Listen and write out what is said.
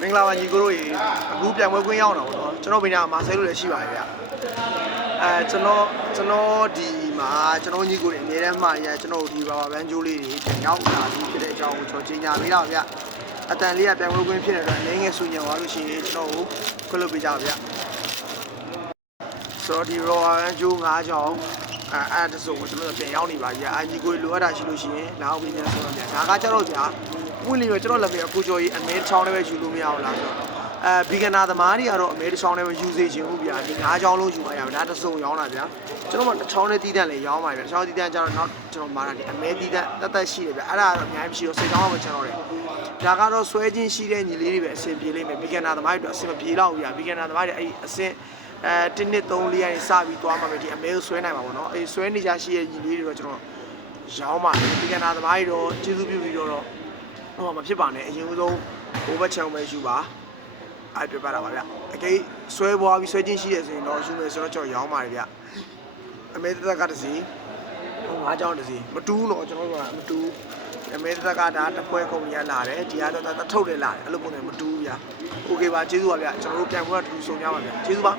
မင်္ဂလာပါညီကိုတို့ရေအခုပြန်ပွဲခွင့်ရောက်တာပေါ့နော်ကျွန်တော်ဘယ်ညာမာဆယ်လို့လည်းရှိပါတယ်ဗျကျွန်တော်ဒီမှာကျွန်တော်ညီကိုတွေအများတန်းမှာရကျွန်တော်ဒီဘာဘန်ဂျိုးလေးတွေရောက်လာပြီးဖြစ်တဲ့အကြောင်းကိုကျွန်တော်ကြီးညာပေးတော့ဗျအတန်လေးကပြန်ပွဲခွင့်ဖြစ်တဲ့အတွက်ငငယ်ဆူညံသွားလို့ရှိရင်ကျွန်တော်ကိုခွင့်လုပ်ပေးကြပါဗျဆိုတော့ဒီရောဘန်ဂျိုး9ချောင်းအဲ့ဒါဆိုကျွန်တော်ပြန်ရောက်နေပါပြီအညီကိုလိုအပ်တာရှိလို့ရှိရင်လာအောင်ပြန်ဆိုတော့ဗျဒါကကျတော့ဗျဝင်လေကျွန်တော်လည်းပဲကိုကျော်ကြီးအမဲတစ်ချောင်းလည်းပဲယူလို့မရဘူးလားဆိုတော့ဘီဂနာသမားတွေကတော့အမဲတစ်ချောင်းလည်းပဲယူစေချင်ဘူးဗျာဒီ9ချောင်းလုံးယူရအောင်ဒါတစ်စုံရောင်းတာဗျာကျွန်တော်မှတစ်ချောင်းနဲ့တီးတန့်လည်းရောင်းပါဗျာတစ်ချောင်းတီးတန့်ကျတော့နောက်ကျွန်တော်မာတာဒီအမဲတီးတန့်တက်ရှိတယ်ဗျာအဲ့ဒါကတော့အများကြီးမရှိတော့စိတ်ချောင်းပဲကျွန်တော်တယ်ဒါကတော့ဆွဲချင်းရှိတဲ့ညီလေးတွေပဲအဆင်ပြေလိမ့်မယ်ဘီဂနာသမားတွေတော့အဆင်မပြေတော့ဘူးဗျာဘီဂနာသမားတွေအဲ့အဆင်1နှစ်3လေးကနေစပြီးသွားမှာပဲဒီအမဲကိုဆွဲနိုင်မှာပေါ့နော်အဲ့ဆွဲနေကြရှိတဲ့ညီလေးတွေတော့ကျွန်တော်ရောင်းပါတယ်ဘီဂနာသမားတွေတော့ကျေးဇူးပြုပြီးတော့ဟိုမဖြစ်ပါနဲ့အရင်ဆုံးဟိုဘက်ချောင်းပဲယူပါအဲ့ပြပါတာပါဗျအကိဆွဲပွားပြီးဆွဲချင်းရှိတယ်ဆိုရင်တော့ယူမယ်ဆိုတော့ကျွန်တော်ရောင်းပါတယ်ဗျအမေသက်ကတစ်စီဟို9ချောင်းတစ်စီမတူးတော့ကျွန်တော်တို့ကမတူးအမေသက်ကဒါတစ်ပွဲကုန်ရလာတယ်ဒီကတော့ထုတ်တယ်လာတယ်အဲ့လိုပုံစံမတူးဗျโอเคပါကျေးဇူးပါဗျကျွန်တော်တို့ပြန်ပွဲတူဆုံကြပါဗျကျေးဇူးပါ